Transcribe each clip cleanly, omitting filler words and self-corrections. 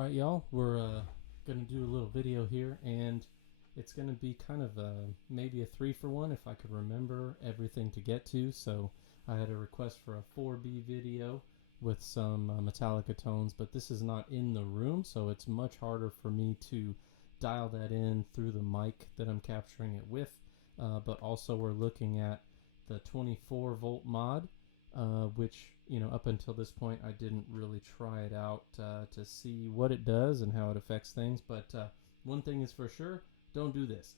Alright y'all, we're going to do a little video here, and it's going to be kind of maybe a 3-for-1 if I could remember everything to get to. So I had a request for a 4B video with some MetallicA tones, but this is not in the room, so it's much harder for me to dial that in through the mic that I'm capturing it with. But also we're looking at the 24 volt mod, which, you know, up until this point I didn't really try it out to see what it does and how it affects things. But one thing is for sure, don't do this,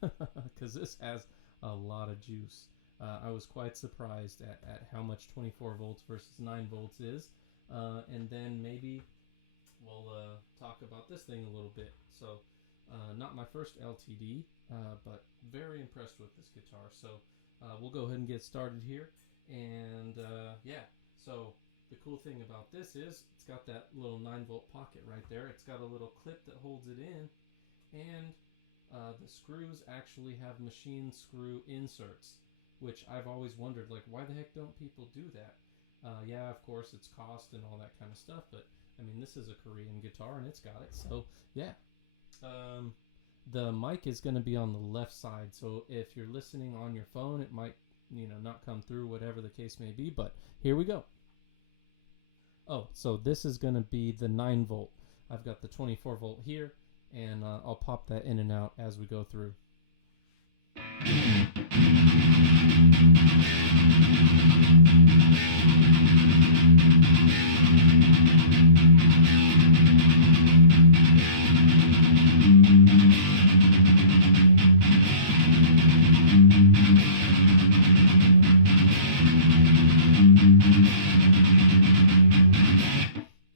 because this has a lot of juice. I was quite surprised at how much 24 volts versus 9 volts is. And then maybe we'll talk about this thing a little bit. So not my first LTD, but very impressed with this guitar. So we'll go ahead and get started here. And yeah, so the cool thing about this is it's got that little 9 volt pocket right there. It's got a little clip that holds it in, and the screws actually have machine screw inserts, which I've always wondered, like, why the heck don't people do that? Yeah, of course it's cost and all that kind of stuff, but I mean, this is a Korean guitar and it's got it. So yeah, the mic is going to be on the left side, so if you're listening on your phone, it might, you know, not come through, whatever the case may be. But here we go. Oh, so this is going to be the 9 volt. I've got the 24 volt here, and I'll pop that in and out as we go through.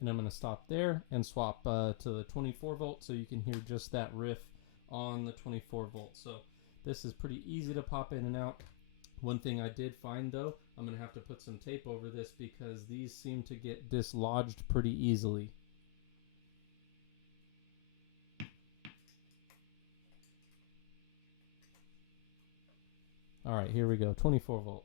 And I'm going to stop there and swap to the 24 volt so you can hear just that riff on the 24 volt. So this is pretty easy to pop in and out. One thing I did find, though, I'm going to have to put some tape over this because these seem to get dislodged pretty easily. Alright, here we go, 24 volt.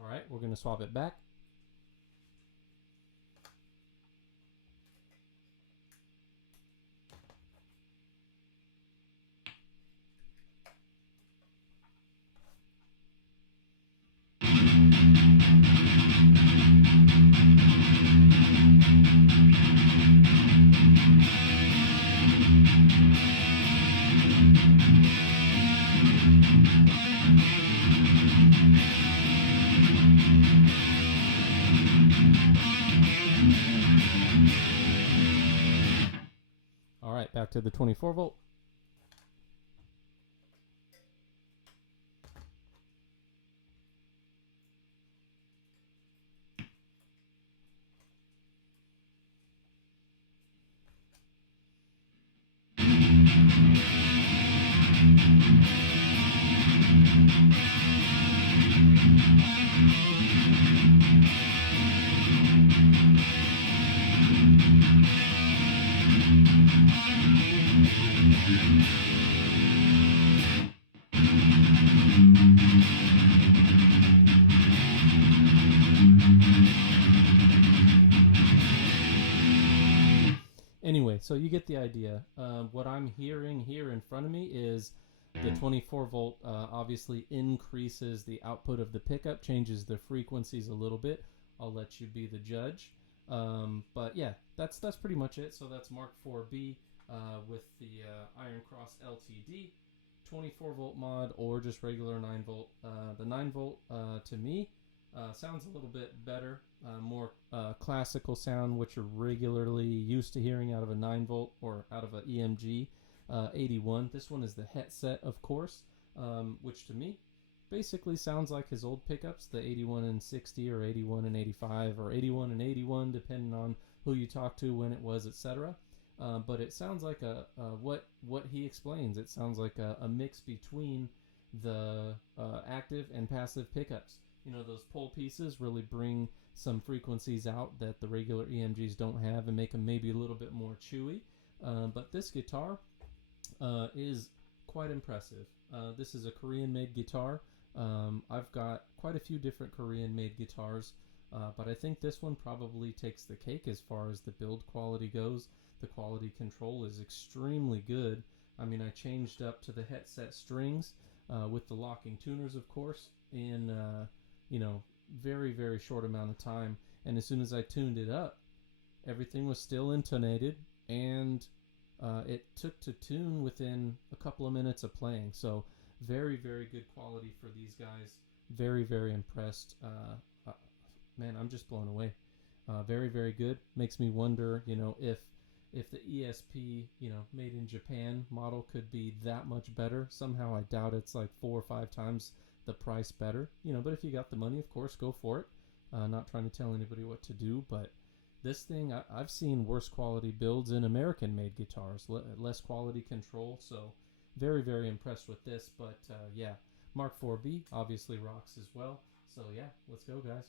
Alright, we're going to swap it back. Alright, back to the 24 volt. Anyway, so you get the idea. What I'm hearing here in front of me is the 24 volt obviously increases the output of the pickup, changes the frequencies a little bit. I'll let you be the judge. But yeah, that's pretty much it. So that's Mark 4B with the Iron Cross LTD, 24 volt mod, or just regular 9 volt. The 9 volt to me sounds a little bit better, more classical sound, which you're regularly used to hearing out of a 9 volt or out of an EMG 81. This one is the headset, of course, which to me basically sounds like his old pickups, the 81 and 60 or 81 and 85 or 81 and 81, depending on who you talk to, when it was, etc. but it sounds like what he explains. It sounds like a mix between the active and passive pickups. You know, those pull pieces really bring some frequencies out that the regular EMGs don't have and make them maybe a little bit more chewy. But this guitar is quite impressive. This is a Korean-made guitar. I've got quite a few different Korean-made guitars, but I think this one probably takes the cake as far as the build quality goes. The quality control is extremely good. I mean, I changed up to the headset strings with the locking tuners, of course, in very, very short amount of time. And as soon as I tuned it up, everything was still intonated, and it took to tune within a couple of minutes of playing. So very, very good quality for these guys. Very, very impressed. Man, I'm just blown away. Very, very good. Makes me wonder, if the ESP, made in Japan model could be that much better. Somehow I doubt it's like 4 or 5 times the price better. But if you got the money, of course, go for it. Not trying to tell anybody what to do, but this thing, I've seen worse quality builds in American-made guitars, less quality control, so very, very impressed with this. But yeah, Mark IVB obviously rocks as well. So yeah, let's go, guys.